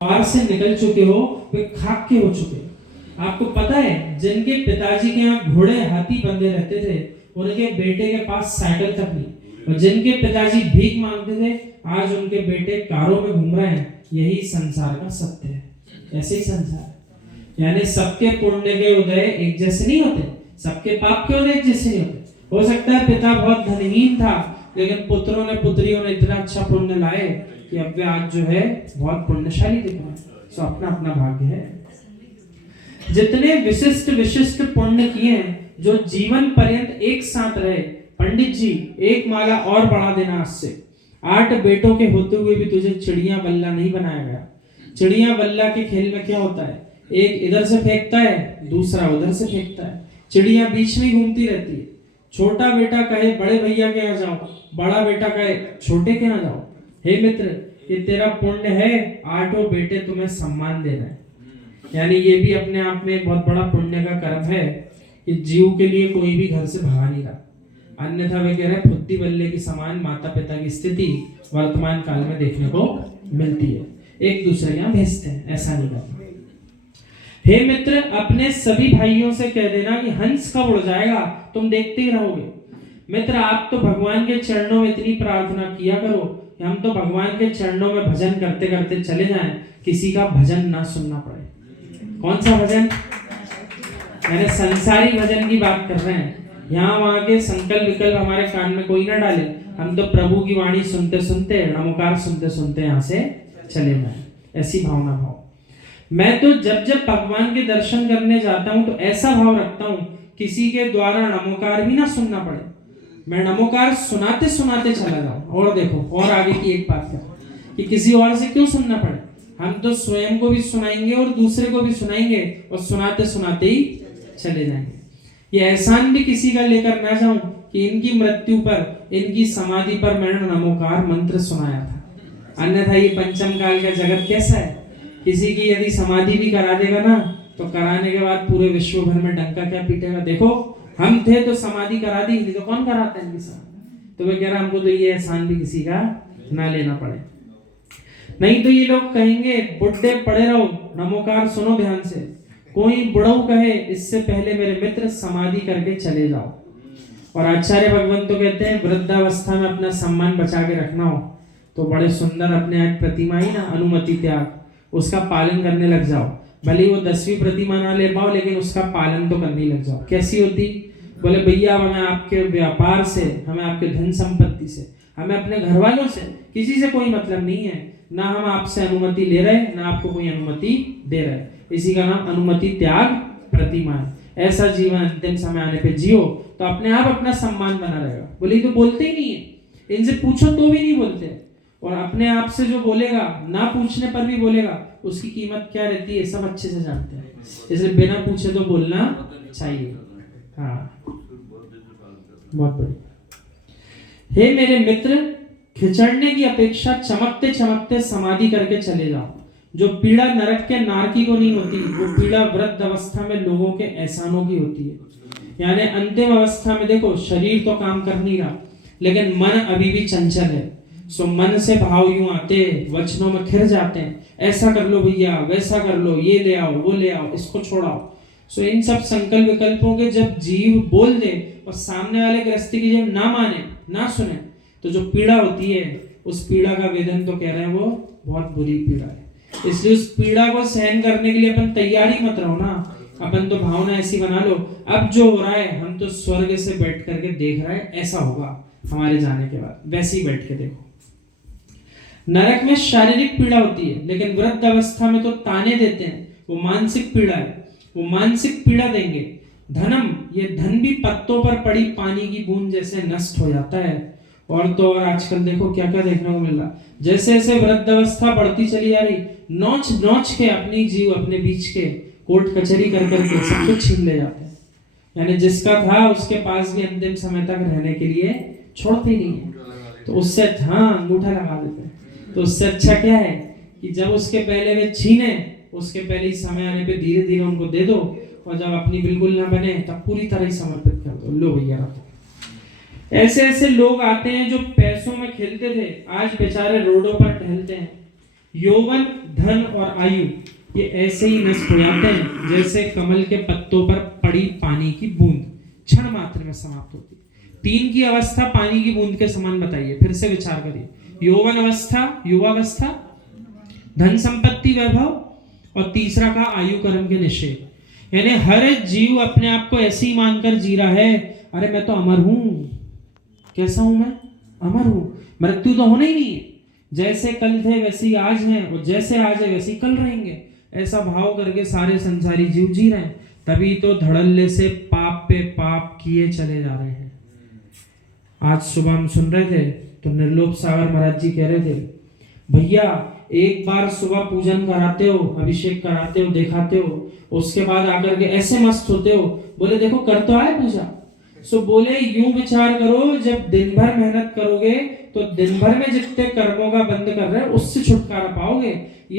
पार से निकल चुके हो, वे खाक के हो चुके। आपको पता है जिनके पिताजी के यहाँ घोड़े हाथी बंधे रहते थे, उनके बेटे के पास साइकिल तक नहीं, और जिनके पिताजी भीख मांगते थे, आज उनके बेटे कारों में घूम रहे हैं। यही संसार का सत्य है। ऐसे ही संसार है। यानी सबके पुण्य के उदय एक जैसे नहीं होते, सबके पाप के उदय एक जैसे नहीं होते। हो सकता है पिता बहुत धनहीन था, लेकिन पुत्रों ने पुत्रियों ने इतना अच्छा पुण्य लाए कि अब वे आज जो है बहुत पुण्यशाली दिख रहे हैं। सो अपना अपना भाग्य है। जितने विशिष्ट विशिष्ट पुण्य किए हैं, जो जीवन पर्यंत एक साथ रहे। पंडित जी, एक माला और बढ़ा देना आज से। 8 बेटों के होते हुए भी तुझे चिड़िया बल्ला नहीं बनाया गया। चिड़िया बल्ला के खेल में क्या होता है, एक इधर से फेंकता है, दूसरा उधर से फेंकता है, चिड़िया बीच में घूमती रहती है। छोटा बेटा कहे बड़े भैया के यहाँ जाओ, बड़ा बेटा कहे छोटे के यहाँ जाओ। हे मित्र, ये तेरा पुण्य है, 8 बेटे तुम्हें सम्मान दे रहे हैं। यानी ये भी अपने आप में एक बहुत बड़ा पुण्य का कर्म है कि जीव के लिए कोई भी घर से भगा नहीं रहा। अन्यथा वे कह रहे हैं फुद्दी बल्ले की समान माता पिता की स्थिति वर्तमान काल में देखने को मिलती है। एक दूसरे के यहाँ भेजते हैं, ऐसा नहीं करना। हे मित्र, अपने सभी भाइयों से कह देना कि हंस कब उड़ जाएगा, तुम देखते ही रहोगे। मित्र, आप तो भगवान के चरणों में इतनी प्रार्थना किया करो कि हम तो भगवान के चरणों में भजन करते करते चले जाएं, किसी का भजन ना सुनना पड़े। कौन सा भजन? मैंने संसारी भजन की बात कर रहे हैं। यहाँ वहां के संकल्प विकल्प हमारे कान में कोई ना डाले। हम तो प्रभु की वाणी सुनते सुनते, नमोकार सुनते सुनते यहाँ से चले जाएं। ऐसी भावना भाव। मैं तो जब जब भगवान के दर्शन करने जाता हूँ तो ऐसा भाव रखता हूँ किसी के द्वारा नमोकार भी ना सुनना पड़े, मैं नमोकार सुनाते सुनाते चला जाऊं। और देखो, और आगे की एक बात है कि किसी और से क्यों सुनना पड़े, हम तो स्वयं को भी सुनाएंगे और दूसरे को भी सुनाएंगे और सुनाते सुनाते ही चले जाएंगे। ये एहसान भी किसी का लेकर ना जाऊं कि इनकी मृत्यु पर, इनकी समाधि पर मैंने नमोकार मंत्र सुनाया था। अन्यथा ये पंचम काल का जगत कैसा है, किसी की यदि समाधि भी करा देगा ना, तो कराने के बाद पूरे विश्व भर में डंका क्या पीटेगा। देखो, हम थे तो समाधि करा दी, नहीं तो कौन कराता है इनकी समाधि। तो वे कह रहा हमको तो ये एहसान भी किसी का ना लेना पड़े। नहीं तो ये लोग कहेंगे बुड्ढे पड़े रहो, नमोकार सुनो ध्यान से। कोई बुढ़ऊ कहे इससे पहले मेरे मित्र समाधि करके चले जाओ। और आचार्य भगवान तो कहते हैं वृद्धावस्था में अपना सम्मान बचा के रखना हो तो बड़े सुंदर अपने आज प्रतिमा ही ना, अनुमति त्याग, उसका पालन करने लग जाओ। भले वो 10वीं प्रतिमा ना ले पाओ, लेकिन उसका पालन तो करने लग जाओ। कैसी होती? बोले भैया, हमें आपके व्यापार से, हमें आपके धन संपत्ति से, हमें अपने घर वालों से, किसी से कोई मतलब नहीं है। ना हम आपसे अनुमति ले रहे, ना आपको कोई अनुमति दे रहे। इसी का नाम अनुमति त्याग प्रतिमा है। ऐसा जीवन अंतिम समय आने पे जियो तो अपने आप अपना सम्मान बना रहेगा। बोले तो बोलते ही नहीं है, इनसे पूछो तो भी नहीं बोलते। और अपने आप से जो बोलेगा, ना पूछने पर भी बोलेगा, उसकी कीमत क्या रहती है सब अच्छे से जानते हैं। इसलिए बिना पूछे तो बोलना चाहिए। हाँ, बहुत बढ़िया। हे मेरे मित्र, खिचड़ने की अपेक्षा चमकते चमकते समाधि करके चले जाओ। जो पीड़ा नरक के नारकी को नहीं होती, वो पीड़ा वृद्ध अवस्था में लोगों के एहसानों की होती है। यानी अंतिम अवस्था में देखो, शरीर तो काम कर नहीं रहा, लेकिन मन अभी भी चंचल है। सो मन से भाव यूं आते, वचनों में खिर जाते हैं, ऐसा कर लो भैया, वैसा कर लो, ये ले आओ, वो ले आओ, इसको छोड़ाओ। सो इन सब संकल्प विकल्पों के जब जीव बोल दे और सामने वाले गृहस्थी की जब ना माने, ना सुने, तो जो पीड़ा होती है, उस पीड़ा का वेदन तो कह रहे हैं वो बहुत बुरी पीड़ा है। इसलिए उस पीड़ा को सहन करने के लिए अपन तैयारी मत रहो ना। अपन तो भावना ऐसी बना लो, अब जो हो रहा है हम तो स्वर्ग से बैठ करके देख रहे हैं, ऐसा होगा हमारे जाने के बाद, वैसे ही बैठ के देखो। नरक में शारीरिक पीड़ा होती है, लेकिन वृद्ध अवस्था में तो ताने देते हैं, वो मानसिक पीड़ा है, वो मानसिक पीड़ा देंगे। धनम, ये धन भी पत्तों पर पड़ी पानी की बूंद जैसे नष्ट हो जाता है। और तो और आजकल देखो क्या क्या देखने को मिल रहा, जैसे जैसे वृद्ध अवस्था बढ़ती चली जा रही, नोच नोच के अपनी जीव अपने बीच के कोर्ट कचहरी कर करके सब कुछ छीन ले जाते हैं। यानी जिसका था उसके पास भी अंतिम समय तक रहने के लिए छोड़ते ही नहीं है। तो उससे, हाँ, अंगूठा लगा देते हैं। तो उससे अच्छा क्या है कि जब उसके पहले वे छीने, उसके पहले ही समय आने पे धीरे धीरे उनको दे दो, और जब अपनी बिल्कुल ना बने तब पूरी तरह ही समर्पित कर दो। लो भैया रखो। ऐसे ऐसे लोग आते हैं जो पैसों में खेलते थे, आज बेचारे रोडों पर टहलते हैं। यौवन, धन और आयु ये ऐसे ही नष्ट हो जाते हैं जैसे कमल के पत्तों पर पड़ी पानी की बूंद, क्षण मात्र में समाप्त होती है। 3 की अवस्था पानी की बूंद के समान बताइए, फिर से विचार करिए। यौवन अवस्था, युवावस्था, धन संपत्ति वैभव, और तीसरा का आयु कर्म के निषेध। यानी हर जीव अपने आप को ऐसे ही मानकर जी रहा है, अरे मैं तो अमर हूं। कैसा हूं मैं? अमर हूं, मृत्यु तो होना ही नहीं है। जैसे कल थे वैसे ही आज हैं, और जैसे आज है वैसे ही कल रहेंगे, ऐसा भाव करके सारे संसारी जीव जी रहे हैं। तभी तो धड़ल्ले से पाप पे पाप किए चले जा रहे हैं। आज सुबह हम सुन रहे थे तो निर्लोभ सागर महाराज जी कह रहे थे, भैया एक बार सुबह पूजन कराते हो, अभिषेक कराते हो, दिखाते हो, उसके बाद आकर के ऐसे मस्त होते हो। बोले देखो कर तो आए पूजा। सो बोले यूं विचार करो, जब दिन भर मेहनत करोगे तो दिन भर में जितने कर्मों का बंद कर रहे हो उससे छुटकारा पाओगे।